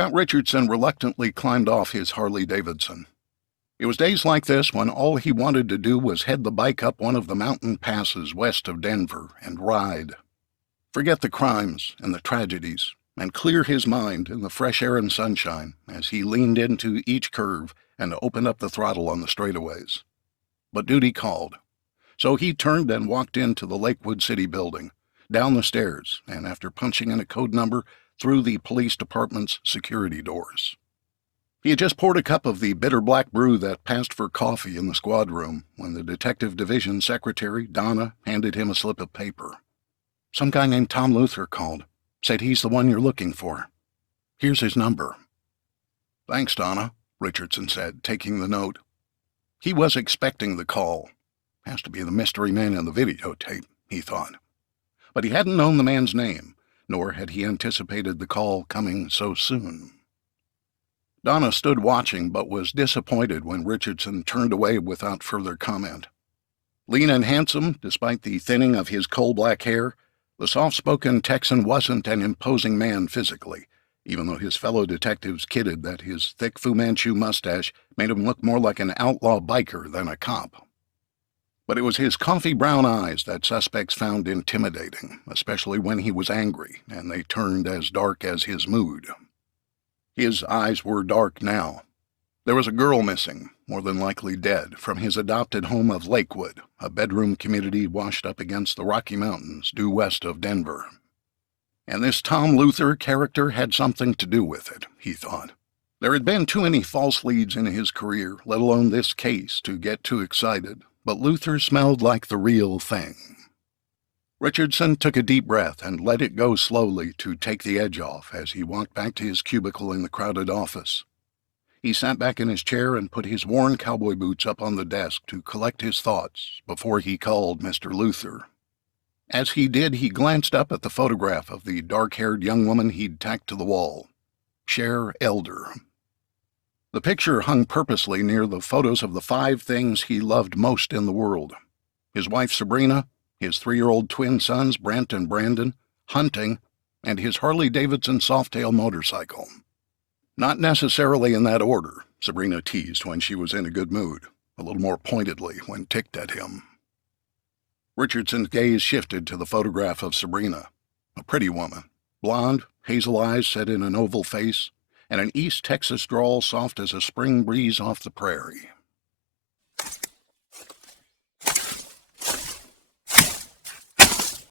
Scott Richardson reluctantly climbed off his Harley-Davidson. It was days like this when all he wanted to do was head the bike up one of the mountain passes west of Denver and ride. Forget the crimes and the tragedies, and clear his mind in the fresh air and sunshine as he leaned into each curve and opened up the throttle on the straightaways. But duty called, so he turned and walked into the Lakewood City building, down the stairs, and after punching in a code number, through the police department's security doors. He had just poured a cup of the bitter black brew that passed for coffee in the squad room when the detective division secretary, Donna, handed him a slip of paper. "Some guy named Tom Luther called. Said he's the one you're looking for. Here's his number." "Thanks, Donna," Richardson said, taking the note. He was expecting the call. Has to be the mystery man in the videotape, he thought. But he hadn't known the man's name, nor had he anticipated the call coming so soon. Donna stood watching, but was disappointed when Richardson turned away without further comment. Lean and handsome, despite the thinning of his coal-black hair, the soft-spoken Texan wasn't an imposing man physically, even though his fellow detectives kidded that his thick Fu Manchu mustache made him look more like an outlaw biker than a cop. But it was his coffee brown eyes that suspects found intimidating, especially when he was angry, and they turned as dark as his mood. His eyes were dark now. There was a girl missing, more than likely dead, from his adopted home of Lakewood, a bedroom community washed up against the Rocky Mountains due west of Denver. And this Tom Luther character had something to do with it, he thought. There had been too many false leads in his career, let alone this case, to get too excited, but Luther smelled like the real thing. Richardson took a deep breath and let it go slowly to take the edge off as he walked back to his cubicle in the crowded office. He sat back in his chair and put his worn cowboy boots up on the desk to collect his thoughts before he called Mr. Luther. As he did, he glanced up at the photograph of the dark-haired young woman he'd tacked to the wall, Cher Elder. The picture hung purposely near the photos of the 5 things he loved most in the world: his wife Sabrina, his 3-year-old twin sons Brent and Brandon, hunting, and his Harley-Davidson Softail motorcycle. Not necessarily in that order, Sabrina teased when she was in a good mood, a little more pointedly when ticked at him. Richardson's gaze shifted to the photograph of Sabrina, a pretty woman, blonde, hazel eyes set in an oval face, and an East Texas drawl soft as a spring breeze off the prairie.